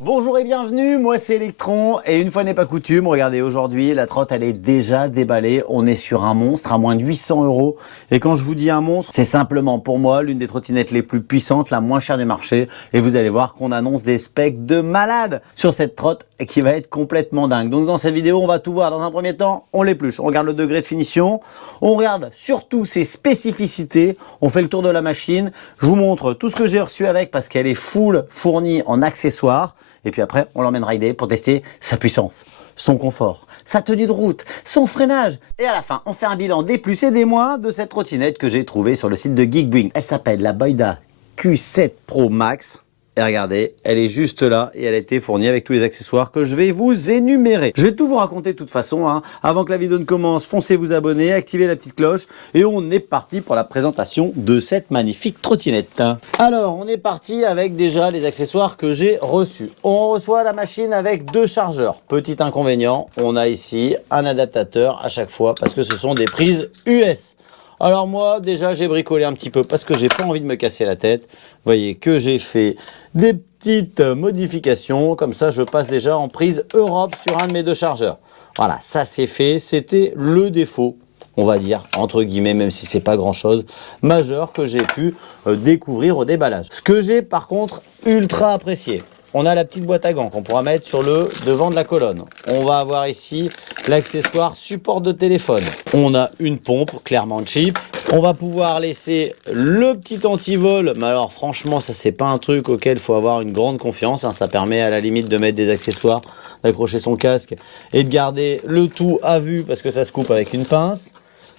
Bonjour et bienvenue, moi c'est Electron et une fois n'est pas coutume, regardez aujourd'hui la trotte elle est déjà déballée, on est sur un monstre à moins de 800 € et quand je vous dis un monstre, c'est simplement pour moi l'une des trottinettes les plus puissantes, la moins chère du marché et vous allez voir qu'on annonce des specs de malade sur cette trotte qui va être complètement dingue. Donc dans cette vidéo on va tout voir. Dans un premier temps on l'épluche, on regarde le degré de finition, on regarde surtout ses spécificités, on fait le tour de la machine, je vous montre tout ce que j'ai reçu avec parce qu'elle est full fournie en accessoires. Et puis après, on l'emmène rider pour tester sa puissance, son confort, sa tenue de route, son freinage. Et à la fin, on fait un bilan des plus et des moins de cette trottinette que j'ai trouvée sur le site de Geekbring. Elle s'appelle la Boyda Q7 Pro Max. Et regardez, elle est juste là et elle a été fournie avec tous les accessoires que je vais vous énumérer. Je vais tout vous raconter de toute façon, hein. Avant que la vidéo ne commence, foncez vous abonner, activez la petite cloche et on est parti pour la présentation de cette magnifique trottinette. Alors, on est parti avec déjà les accessoires que j'ai reçus. On reçoit la machine avec 2 chargeurs. Petit inconvénient, on a ici un adaptateur à chaque fois parce que ce sont des prises US. Alors moi, déjà, j'ai bricolé un petit peu parce que j'ai pas envie de me casser la tête. Vous voyez que j'ai fait des petites modifications. Comme ça, je passe déjà en prise Europe sur un de mes 2 chargeurs. Voilà, ça c'est fait. C'était le défaut, on va dire, entre guillemets, même si c'est pas grand-chose, majeur que j'ai pu découvrir au déballage. Ce que j'ai, par contre, ultra apprécié. On a la petite boîte à gants qu'on pourra mettre sur le devant de la colonne. On va avoir ici l'accessoire support de téléphone. On a une pompe, clairement cheap. On va pouvoir laisser le petit antivol. Mais alors franchement, ça c'est pas un truc auquel il faut avoir une grande confiance. Hein. Ça permet à la limite de mettre des accessoires, d'accrocher son casque et de garder le tout à vue parce que ça se coupe avec une pince.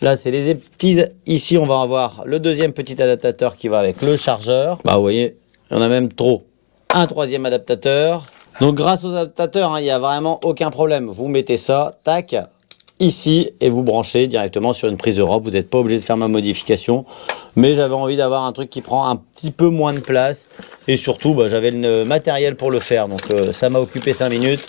Là, c'est les petits. Ici, on va avoir le deuxième petit adaptateur qui va avec le chargeur. Bah, vous voyez, il y en a même trop. Un 3e adaptateur. Donc grâce aux adaptateurs, hein, il n'y a vraiment aucun problème. Vous mettez ça, tac, ici et vous branchez directement sur une prise Europe. Vous n'êtes pas obligé de faire ma modification. Mais j'avais envie d'avoir un truc qui prend un petit peu moins de place. Et surtout, bah, j'avais le matériel pour le faire. Donc ça m'a occupé 5 minutes.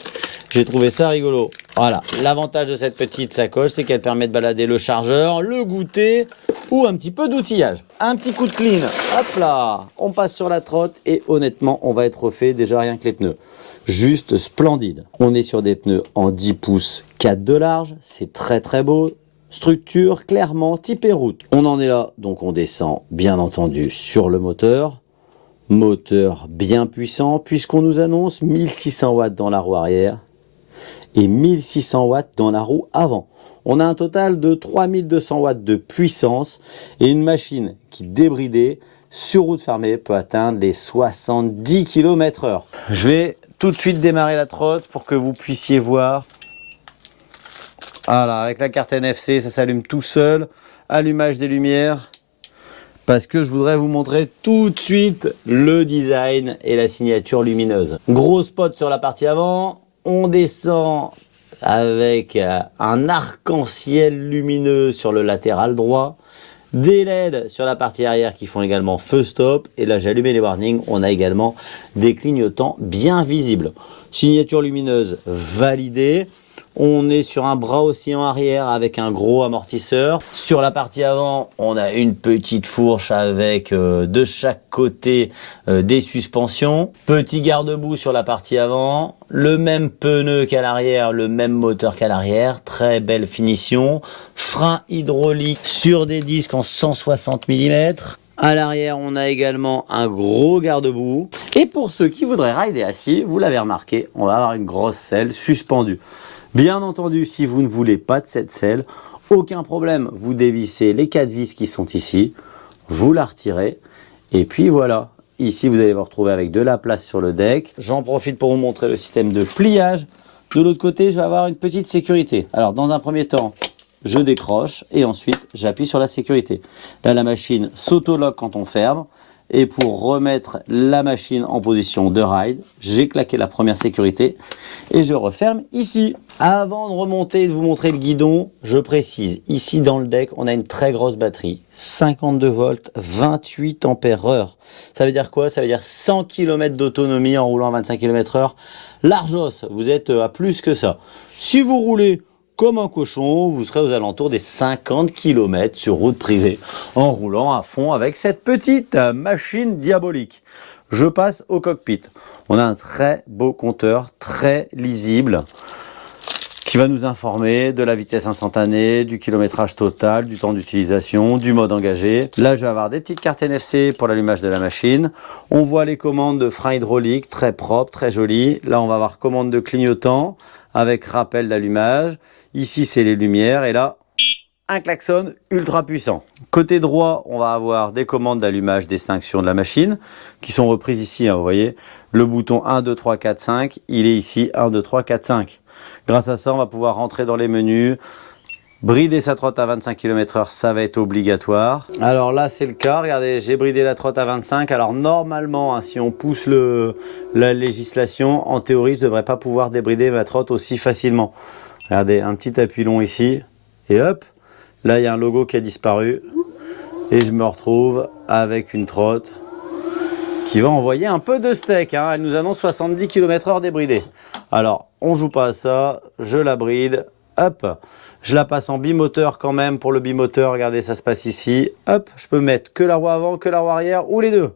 J'ai trouvé ça rigolo. Voilà, l'avantage de cette petite sacoche, c'est qu'elle permet de balader le chargeur, le goûter ou un petit peu d'outillage. Un petit coup de clean, hop là, on passe sur la trotte et honnêtement, on va être refait déjà rien que les pneus. Juste splendide. On est sur des pneus en 10 pouces 4 de large, c'est très très beau. Structure clairement typée route. On en est là, donc on descend bien entendu sur le moteur. Moteur bien puissant puisqu'on nous annonce 1600 watts dans la roue arrière et 1600 watts dans la roue avant. On a un total de 3200 watts de puissance et une machine qui débridée sur route fermée peut atteindre les 70 km/h. Je vais tout de suite démarrer la trotte pour que vous puissiez voir. Voilà, avec la carte NFC, ça s'allume tout seul. Allumage des lumières. Parce que je voudrais vous montrer tout de suite le design et la signature lumineuse. Gros spot sur la partie avant. On descend avec un arc-en-ciel lumineux sur le latéral droit. Des LED sur la partie arrière qui font également feu stop. Et là j'ai allumé les warnings. On a également des clignotants bien visibles. Signature lumineuse validée. On est sur un bras oscillant arrière avec un gros amortisseur. Sur la partie avant, on a une petite fourche avec de chaque côté des suspensions. Petit garde-boue sur la partie avant. Le même pneu qu'à l'arrière, le même moteur qu'à l'arrière. Très belle finition. Frein hydraulique sur des disques en 160 mm. À l'arrière, on a également un gros garde-boue. Et pour ceux qui voudraient rider assis, vous l'avez remarqué, on va avoir une grosse selle suspendue. Bien entendu, si vous ne voulez pas de cette selle, aucun problème. Vous dévissez les 4 vis qui sont ici, vous la retirez, et puis voilà. Ici, vous allez vous retrouver avec de la place sur le deck. J'en profite pour vous montrer le système de pliage. De l'autre côté, je vais avoir une petite sécurité. Alors, dans un premier temps, je décroche, et ensuite, j'appuie sur la sécurité. Là, la machine s'auto-lock quand on ferme. Et pour remettre la machine en position de ride, j'ai claqué la première sécurité et je referme ici. Avant de remonter et de vous montrer le guidon, je précise, ici dans le deck, on a une très grosse batterie. 52 volts, 28 ampères-heure. Ça veut dire quoi? Ça veut dire 100 km d'autonomie en roulant à 25 km/h. Largos, vous êtes à plus que ça. Si vous roulez comme un cochon, vous serez aux alentours des 50 km sur route privée en roulant à fond avec cette petite machine diabolique. Je passe au cockpit. On a un très beau compteur, très lisible, qui va nous informer de la vitesse instantanée, du kilométrage total, du temps d'utilisation, du mode engagé. Là, je vais avoir des petites cartes NFC pour l'allumage de la machine. On voit les commandes de frein hydraulique, très propres, très jolies. Là, on va avoir commande de clignotant avec rappel d'allumage. Ici, c'est les lumières. Et là, un klaxon ultra puissant. Côté droit, on va avoir des commandes d'allumage, d'extinction de la machine qui sont reprises ici. Hein, vous voyez, le bouton 1, 2, 3, 4, 5, il est ici 1, 2, 3, 4, 5. Grâce à ça, on va pouvoir rentrer dans les menus. Brider sa trotte à 25 km/h, ça va être obligatoire. Alors là, c'est le cas. Regardez, j'ai bridé la trotte à 25. Alors normalement, hein, si on pousse la législation, en théorie, je ne devrais pas pouvoir débrider ma trotte aussi facilement. Regardez, un petit appui long ici. Et hop, là, il y a un logo qui a disparu. Et je me retrouve avec une trotte qui va envoyer un peu de steak. Hein. Elle nous annonce 70 km/h débridée. Alors, on joue pas à ça. Je la bride. Hop, je la passe en bimoteur quand même. Pour le bimoteur, regardez, ça se passe ici. Hop, je peux mettre que la roue avant, que la roue arrière ou les deux.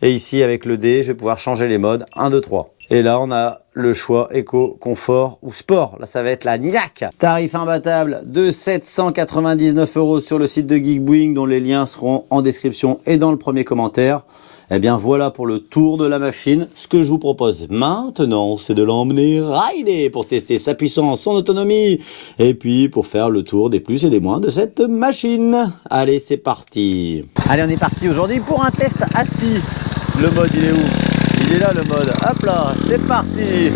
Et ici, avec le D, je vais pouvoir changer les modes 1, 2, 3. Et là, on a le choix éco, confort ou sport. Là, ça va être la niaque. Tarif imbattable de 799 € sur le site de Geekboeing, dont les liens seront en description et dans le premier commentaire. Eh bien voilà pour le tour de la machine. Ce que je vous propose maintenant, c'est de l'emmener rider pour tester sa puissance, son autonomie et puis pour faire le tour des plus et des moins de cette machine. Allez, c'est parti. Allez, on est parti aujourd'hui pour un test assis. Le mode, il est où? Il est là, le mode. Hop là, c'est parti.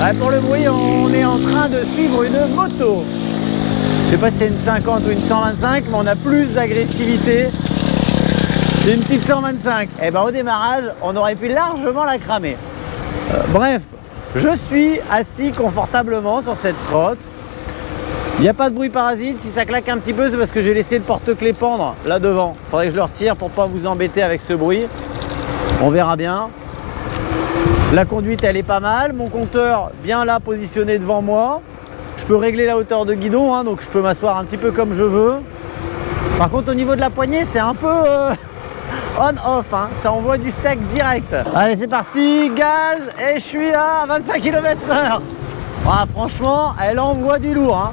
Ouais, pour le bruit, on est en train de suivre une moto. Je sais pas si c'est une 50 ou une 125, mais on a plus d'agressivité. C'est une petite 125. Et ben au démarrage, on aurait pu largement la cramer. Bref, je suis assis confortablement sur cette trotte. Il n'y a pas de bruit parasite. Si ça claque un petit peu, c'est parce que j'ai laissé le porte-clés pendre là devant. Il faudrait que je le retire pour pas vous embêter avec ce bruit. On verra bien. La conduite, elle est pas mal. Mon compteur, bien là, positionné devant moi. Je peux régler la hauteur de guidon, hein, donc je peux m'asseoir un petit peu comme je veux. Par contre, au niveau de la poignée, c'est un peu... on-off, hein. Ça envoie du steak direct. Allez, c'est parti, gaz, et je suis à 25 km/h. Ah, franchement, elle envoie du lourd. Hein.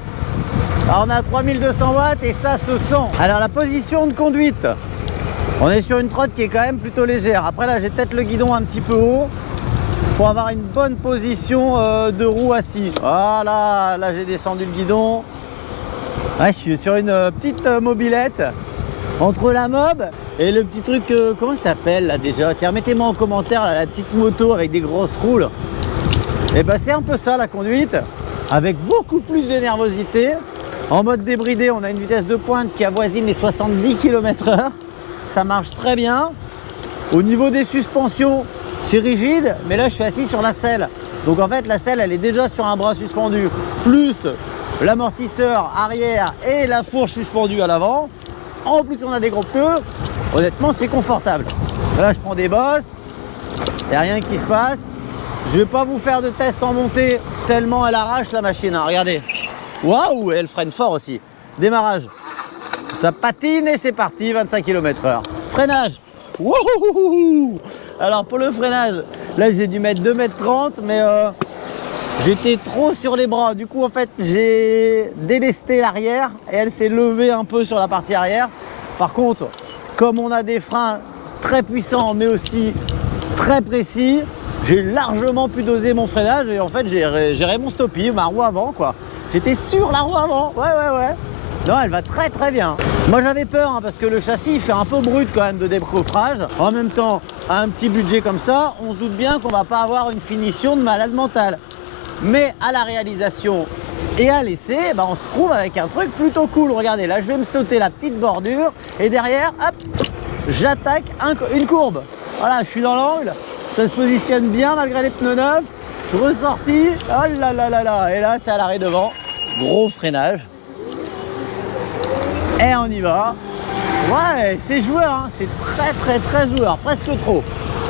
Alors, on a 3200 watts et ça se sent. Alors, la position de conduite, on est sur une trotte qui est quand même plutôt légère. Après, là, j'ai peut-être le guidon un petit peu haut pour avoir une bonne position de roue assis. Voilà, là, j'ai descendu le guidon. Ouais, je suis sur une petite mobilette entre la mob et le petit truc, comment ça s'appelle là déjà? Tiens, mettez-moi en commentaire là, la petite moto avec des grosses roues. Et ben c'est un peu ça la conduite, avec beaucoup plus de nervosité. En mode débridé, on a une vitesse de pointe qui avoisine les 70 km/h. Ça marche très bien. Au niveau des suspensions, c'est rigide, mais là je suis assis sur la selle. Donc en fait la selle elle est déjà sur un bras suspendu, plus l'amortisseur arrière et la fourche suspendue à l'avant. En plus on a des gros pneus, honnêtement c'est confortable. Là je prends des bosses, il n'y a rien qui se passe. Je vais pas vous faire de test en montée tellement elle arrache la machine, hein. Regardez. Waouh, elle freine fort aussi. Démarrage, ça patine et c'est parti, 25 km/h. Freinage. Wouhou. Alors pour le freinage, là j'ai dû mettre 2,30 m, mais j'étais trop sur les bras. Du coup en fait j'ai délesté l'arrière et elle s'est levée un peu sur la partie arrière. Par contre, comme on a des freins très puissants mais aussi très précis, j'ai largement pu doser mon freinage et en fait j'ai géré mon stoppie, ma roue avant quoi. J'étais sur la roue avant, ouais. Non, elle va très très bien. Moi j'avais peur hein, parce que le châssis il fait un peu brut quand même de décoffrage. En même temps, à un petit budget comme ça, on se doute bien qu'on va pas avoir une finition de malade mental. Mais à la réalisation et à l'essai, bah, on se trouve avec un truc plutôt cool. Regardez, là je vais me sauter la petite bordure et derrière, hop, j'attaque une courbe. Voilà, je suis dans l'angle, ça se positionne bien malgré les pneus neufs. Ressorti, oh là là là là, et là c'est à l'arrêt devant, gros freinage. Et on y va. Ouais, c'est joueur, hein. C'est très joueur, presque trop.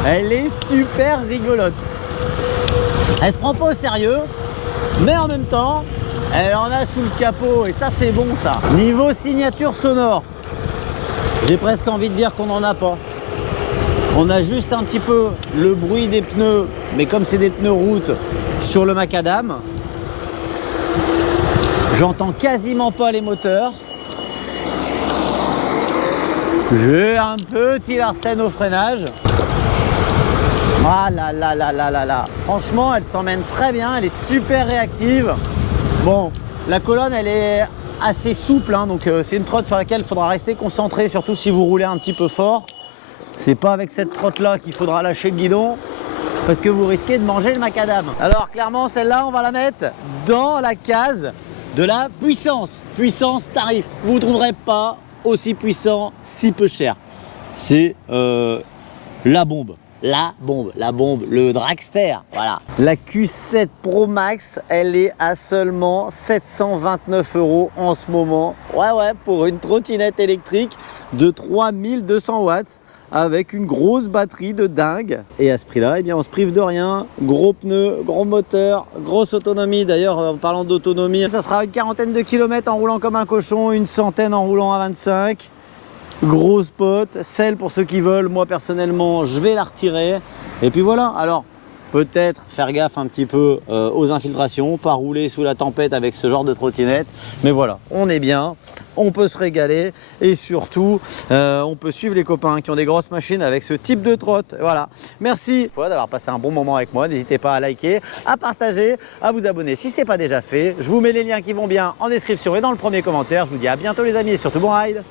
Elle est super rigolote. Elle se prend pas au sérieux, mais en même temps, elle en a sous le capot et ça c'est bon ça. Niveau signature sonore, j'ai presque envie de dire qu'on n'en a pas. On a juste un petit peu le bruit des pneus, mais comme c'est des pneus route sur le macadam, j'entends quasiment pas les moteurs. J'ai un petit Larsen au freinage. Ah là là là là là là. Franchement, elle s'emmène très bien, elle est super réactive. Bon, la colonne, elle est assez souple, hein, donc c'est une trotte sur laquelle il faudra rester concentré, surtout si vous roulez un petit peu fort. C'est pas avec cette trotte là qu'il faudra lâcher le guidon parce que vous risquez de manger le macadam. Alors clairement celle-là on va la mettre dans la case de la puissance. Puissance tarif. Vous ne trouverez pas aussi puissant si peu cher. C'est la bombe. La bombe, le dragster, voilà. La Q7 Pro Max, elle est à seulement 729 € en ce moment. Ouais, pour une trottinette électrique de 3200 watts avec une grosse batterie de dingue. Et à ce prix-là, eh bien, on se prive de rien. Gros pneus, gros moteur, grosse autonomie. D'ailleurs, en parlant d'autonomie, ça sera une quarantaine de kilomètres en roulant comme un cochon, une centaine en roulant à 25. Grosse pote, celle pour ceux qui veulent, moi personnellement je vais la retirer et puis voilà. Alors peut-être faire gaffe un petit peu aux infiltrations, pas rouler sous la tempête avec ce genre de trottinette, mais voilà, on est bien, on peut se régaler et surtout on peut suivre les copains qui ont des grosses machines avec ce type de trotte. Voilà, merci d'avoir passé un bon moment avec moi, n'hésitez pas à liker, à partager, à vous abonner si ce n'est pas déjà fait. Je vous mets les liens qui vont bien en description et dans le premier commentaire. Je vous dis à bientôt les amis et surtout bon ride.